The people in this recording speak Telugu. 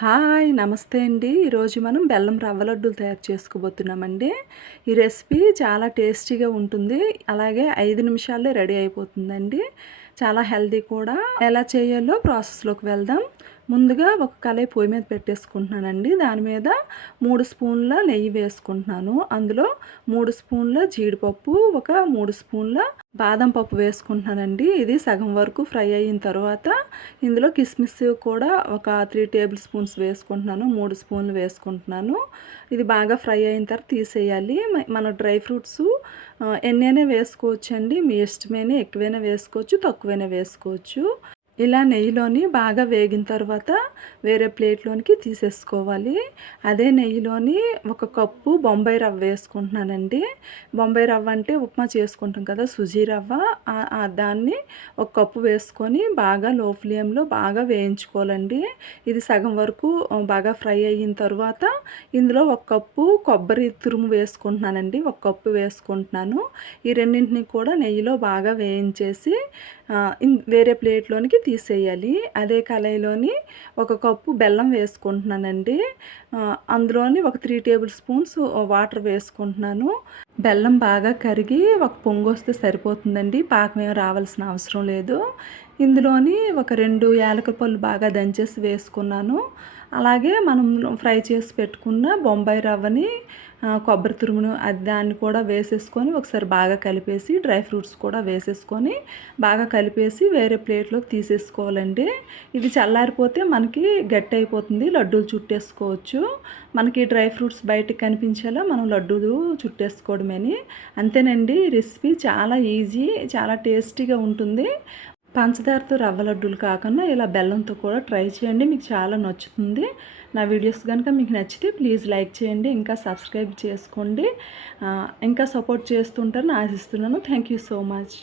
హాయ్! నమస్తే అండి. ఈరోజు మనం బెల్లం రవ్వ లడ్డూలు తయారు చేసుకోబోతున్నామండి. ఈ రెసిపీ చాలా టేస్టీగా ఉంటుంది. అలాగే 5 నిమిషాల్లో రెడీ అయిపోతుందండి. చాలా హెల్తీ కూడా. ఎలా చేయాలో ప్రాసెస్‌లోకి వెళ్దాం. ముందుగా ఒక కళాయి పొయ్యి మీద పెట్టేసుకుంటున్నానండి. దాని మీద 3 స్పూన్ల నెయ్యి వేసుకుంటున్నాను. అందులో 3 స్పూన్ల జీడిపప్పు, ఒక 3 స్పూన్ల బాదం పప్పు వేసుకుంటున్నానండి. ఇది సగం వరకు ఫ్రై అయిన తర్వాత ఇందులో కిస్మిస్ కూడా ఒక 3 టేబుల్ స్పూన్స్ వేసుకుంటున్నాను. 3 స్పూన్లు వేసుకుంటున్నాను. ఇది బాగా ఫ్రై అయిన తర్వాత తీసేయాలి. మన డ్రై ఫ్రూట్స్ ఎన్నైనా వేసుకోవచ్చండి. మీ ఇష్టమైన ఎక్కువైనా వేసుకోవచ్చు, తక్కువైనా వేసుకోవచ్చు. ఇలా నెయ్యిలోని బాగా వేగిన తర్వాత వేరే ప్లేట్లోనికి తీసేసుకోవాలి. అదే నెయ్యిలోని ఒక కప్పు బొంబాయి రవ్వ వేసుకుంటున్నానండి. బొంబాయి రవ్వ అంటే ఉప్మా చేసుకుంటాం కదా, సుజీ రవ్వ. దాన్ని ఒక కప్పు వేసుకొని బాగా లో ఫ్లేమ్లో బాగా వేయించుకోవాలండి. ఇది సగం వరకు బాగా ఫ్రై అయిన తర్వాత ఇందులో ఒక కప్పు కొబ్బరి తురుము వేసుకుంటున్నానండి. ఒక కప్పు వేసుకుంటున్నాను. ఈ రెండింటిని కూడా నెయ్యిలో బాగా వేయించేసి వేరే ప్లేట్లోనికి తీసేయాలి. అదే కళాయిలోని ఒక కప్పు బెల్లం వేసుకుంటున్నానండి. అందులోని ఒక 3 టేబుల్ స్పూన్స్ వాటర్ వేసుకుంటున్నాను. బెల్లం బాగా కరిగి ఒక పొంగొస్తే సరిపోతుందండి. పాకం ఏం రావాల్సిన అవసరం లేదు. ఇందులోని ఒక 2 యాలకుల పళ్ళు బాగా దంచేసి వేసుకున్నాను. అలాగే మనం ఫ్రై చేసి పెట్టుకున్న బొంబాయి రవ్వని, కొబ్బరి తురుమును దాన్ని కూడా వేసేసుకొని ఒకసారి బాగా కలిపేసి డ్రై ఫ్రూట్స్ కూడా వేసేసుకొని బాగా కలిపేసి వేరే ప్లేట్లోకి తీసేసుకోవాలండి. ఇది చల్లారిపోతే మనకి గట్టి అయిపోతుంది. లడ్డూలు చుట్టేసుకోవచ్చు. మనకి డ్రై ఫ్రూట్స్ బయటకు కనిపించేలా మనం లడ్డూలు చుట్టేసుకోవడమేని. అంతేనండి. రెసిపీ చాలా ఈజీ, చాలా టేస్టీగా ఉంటుంది. పంచదారతో రవ్వ లడ్డూలు కాకుండా ఇలా బెల్లంతో కూడా ట్రై చేయండి. మీకు చాలా నచ్చుతుంది. నా వీడియోస్ కనుక మీకు నచ్చితే ప్లీజ్ లైక్ చేయండి. ఇంకా సబ్స్క్రైబ్ చేసుకోండి. ఇంకా సపోర్ట్ చేస్తుంటారని ఆశిస్తున్నాను. Thank you so much.